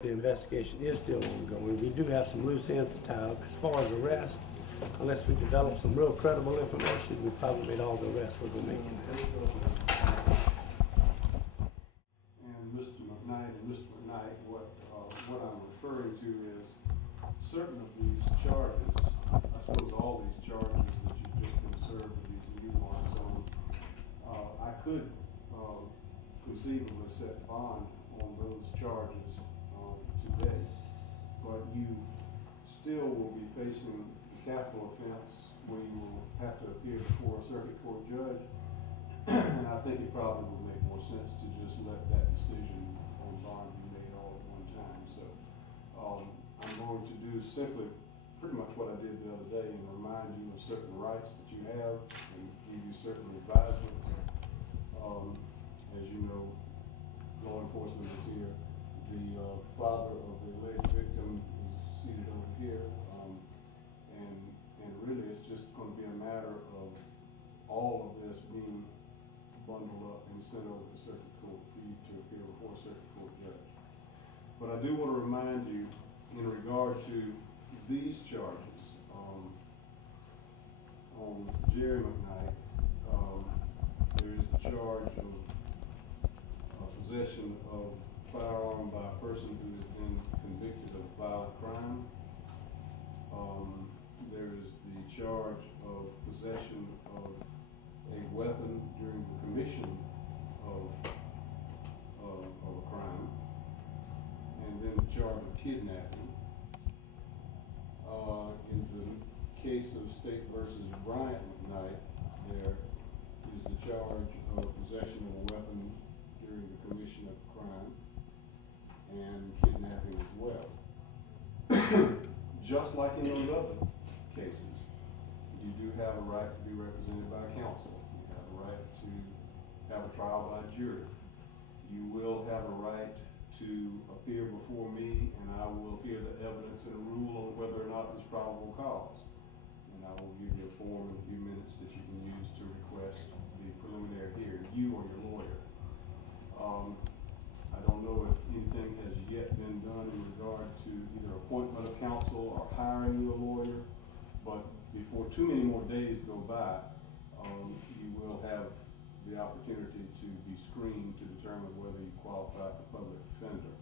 The investigation is still ongoing. We do have some loose ends to tie up. As far as arrest, unless we develop some real credible information, we probably made all the arrests we're going to make in this. And Mr. McKnight, what I'm referring to is certain of these charges, I suppose all these charges that you've just been served with these new ones on, I could conceivably set bond on those charges today, but you still will be facing the capital offense where you will have to appear before a circuit court judge, and I think it probably would make more sense to just let that decision on bond be made all at one time. So I'm going to do simply pretty much what I did the other day and remind you of certain rights that you have and give you certain advisements. As you know, law enforcement is here. The father of the alleged victim is seated over here, and really it's just going to be a matter of all of this being bundled up and sent over to circuit court for you to appear before a circuit court judge. But I do want to remind you, in regard to these charges, on Jerry McKnight, there is the charge of possession of firearm by a person who has been convicted of a violent crime. There is the charge of possession of a weapon during the commission of a crime, and then the charge of kidnapping. In the case of State versus Bryant McKnight, there is the charge of possession of a weapon during the commission of a crime and kidnapping as well. Just like in those other cases, you do have a right to be represented by counsel. You have a right to have a trial by jury. You will have a right to appear before me, and I will hear the evidence and rule on whether or not there's probable cause. And I will give you a form in a few minutes that you can use to request the preliminary hearing, you or your lawyer. I don't know if anything has yet been done in regard to either appointment of counsel or hiring you a lawyer, but before too many more days go by, you will have the opportunity to be screened to determine whether you qualify for public defender.